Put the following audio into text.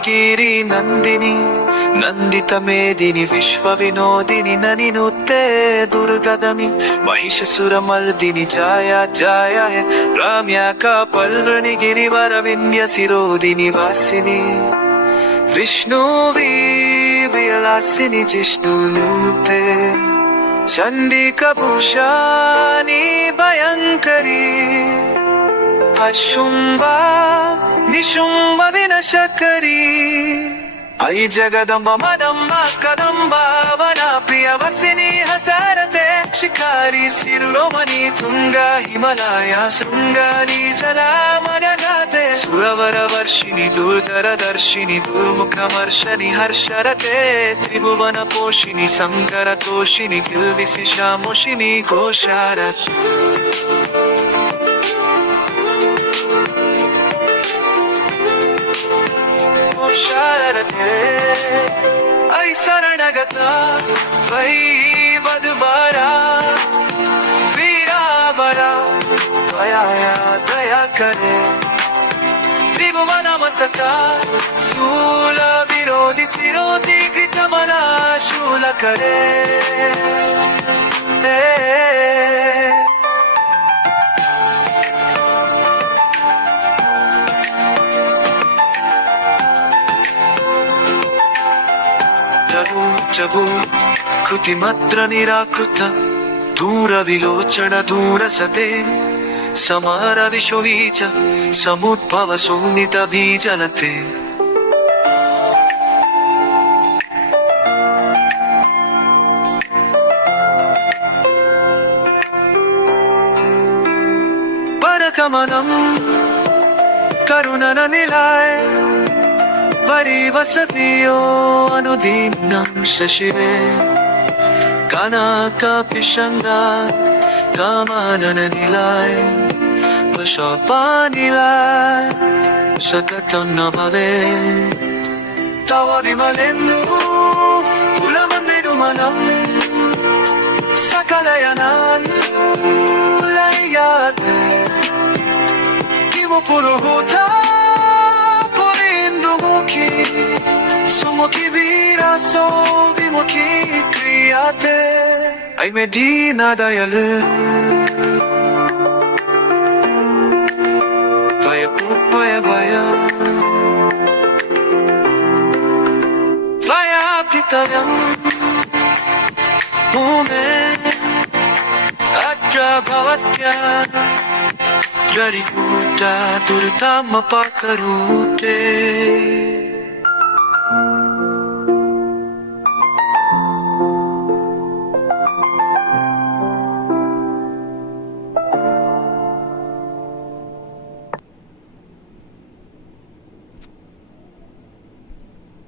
वाणिगिरी नंदिनी नंदित मेदिनी विश्व विनोदिनी ननिनुत्ते दुर्गदमि महिषसुर मर्दिनी जाया जाया है राम्या कापल्गणि गिरिवर विंध्य शिरोदिनी वासिनी विष्णु विलासिनी जिष्णुनुते चंडिका भूषानी भयंकरी अशुंभा निशुंभ विनाशकरी ऐ जगदंब मदंब कदंब वना प्रियवसिनी हसरते शिकारी शिरोमणि तुंगा हिमालय शृंगारी जलामनगाते सुरवर वर्षिणी दुर्धर दर्शिनी दुर्मुखमर्शनि हर्षरते त्रिभुवन पोषिणी शंकर तोषिणी किल्दिसि शामुषिनी घोषारत ऐ शरणगता वै वधुवरा वीरावरा दया दया करे त्रिभुवन मस्तका शूल विरोधि शिरोधि कृतमना शूल करे जगु कृतिमत्र निराकृत दूर विलोचन दूर सते समार विश्वबीज समुद्भव सुनित बीजलते परकमनं करुणन निलय परिवसतियो अनुदीनं शशिरे कनकपिशंगा कामानन निलय वशोपानिलय सततं न भवे तव विमलेन्दु कुलमन्दिरुमनं सकलयनान्लयते किमु पुरुहूता सुमुखी वीरा सो विमुखी क्रियाते ऐ मेडीना दयाल भय भय भय भया पितव्यं भूमे अत्र भवत्या गरिकूटा दुर्तामपकरूटे